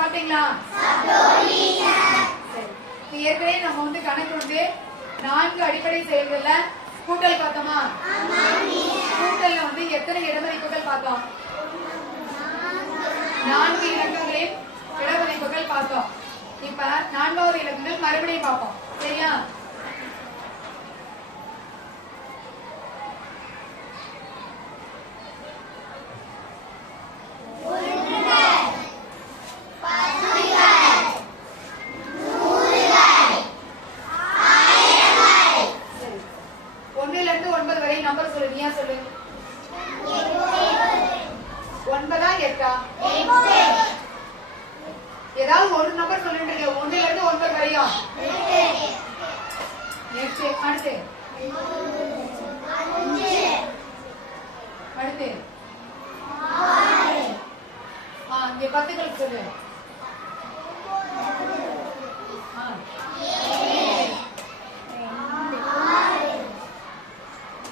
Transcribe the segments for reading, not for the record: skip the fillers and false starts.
சாப்பிட்டீங்களா? ஏற்கனவே நம்ம வந்து கணக்கு வந்து 4 அடிப்படை செயல்கள்ல கூட்டல் பார்த்தோமா? கூட்டல்ல வந்து எத்தனை இடமதிப்புகள் பார்த்தோம்? 4 இலக்கங்களின் இடமதிப்புகள் பார்த்தோம். இப்ப 4வது இலக்கங்கள் மறுபடியும் பார்ப்போம். சரியா? நம்பர் சொல்லு. நீயா சொல்லு. 9 8 ஏதாவது ஒரு நம்பர் சொல்லிட்டு 1 ல இருந்து 9 வரையும். 8 அடுத்து 5 அடுத்து 6 இங்க 10கள் சொல்லு.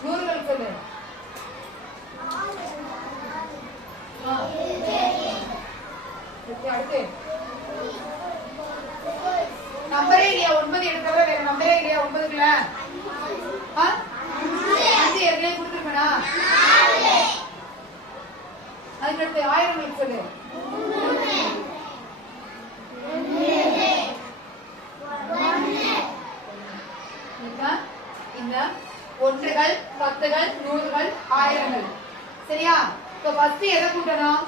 100கள் சொல்லு. அடுத்து நம்பரே இல்லையா? 9 எடுத்தவரை வேற நம்பரே இல்லையா? 9க்குள்ள 5 ஏற்கனவே கொடுத்துருக்கா? அதுக்கடுத்து 1000களுக்கு சொல்லு. இந்த 1கள் 10கள் 100கள் 1000கள். சரியா? இப்ப ஃபர்ஸ்ட் எதை கூட்டணும்?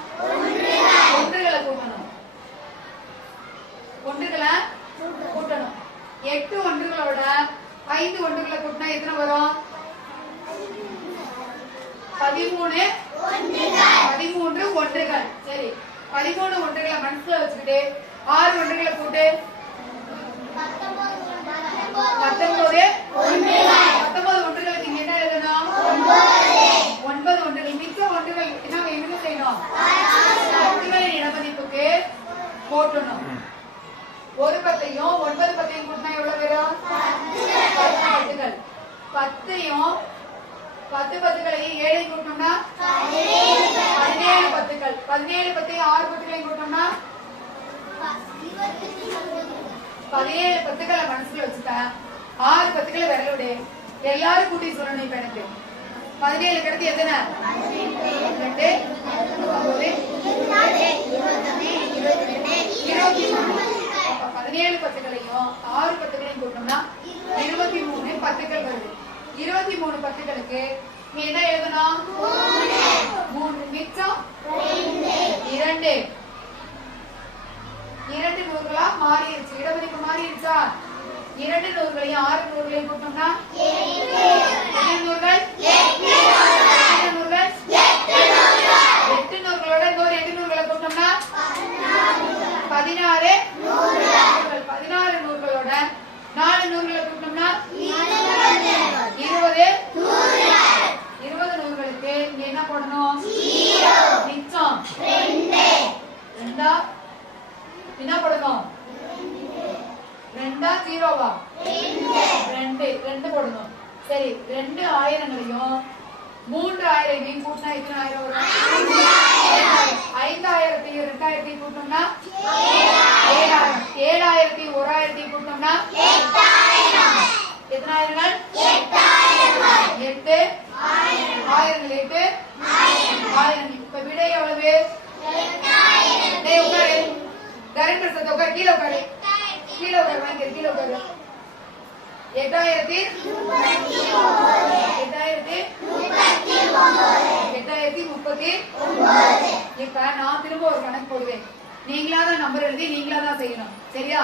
1களை கூட்டணும். 1களை கூட்டணும். 8 1களோட 5 1களை கூட்டினா எத்தனை வரும்? 13 1கள். சரி, 13 1களை மனசுல வச்சுக்கிட்டு 6 1களை கூட்டு. 19 1களுக்கு இங்க என்ன எழுதணும்? 9 1கள். மிச்ச 1கள் என்ன செய்யணும்? 10களின் இடமதிப்புக்கு போட்டணும். ஒரு 10ஐயும் 9 10ஐயும் கூட்டினா எவ்வளவு வரும்? 10 10கள். 10ஐயும் 10 10களையும் 7 கூட்டணும்னா 17 10கள். 17 10ஐயும் 6 10களையும் கூட்டணும்னா 17 10களை மனசுல வச்சுக்க. 6 10களை விரல விடு. எல்லாரும் கூட்டி சொல்லணும். இப்ப எனக்கு 17 அடுத்து எத்தனை? 2 17 10களையும் 6 10களையும் கூட்டணும்னா 23 10கள் வருது. 23 10களுக்கு நீ என்ன எழுதணும்? 3 மிச்சம் 2. 2 நூறுகளா மாறிடுச்சு. இடமதிப்பு மாறிடுச்சா? 2 நூறுகளையும் 6 நூறுகளையும் கூட்டணும்னா 8 நூறுகள். 8 நூறுகளோட இன்னொரு 8 நூறுகளை கூட்டணும்னா 16 நூறுகள். 16 நூறுகளோட 4 நூறுகளை கூட்டணும்னா 20 நூறுகளுக்கு இங்க என்ன போடணும்? மிச்சம் 2 என்ன போடணும்? 2 0வா? 2 போடணும். சரி, 2 ஆயிரங்களையும் 3 ஆயிரத்தையும் கூட்டினா எத்தனை ஆயிரம் வரும்? 5000ஐயும் 2000ஐயும் கூட்டணும்னா 7000. 7000ஐயும் 1000ஐயும் கூட்டணும்னா எத்தனை ஆயிரங்கள்? 8 1000 8 1000. இப்ப விடை எவ்வளவு? உட்காரு. டைரக்டர் சத்த உட்காரு. கீழே உட்காரு. கீழே உட்காரு. வாங்கிக்க. கீழே உட்காரு. 8039. இப்ப நான் திரும்ப ஒரு கணக்கு போடுவேன். நீங்களா தான் நம்பர் எழுதி நீங்களா தான் செய்யணும். சரியா?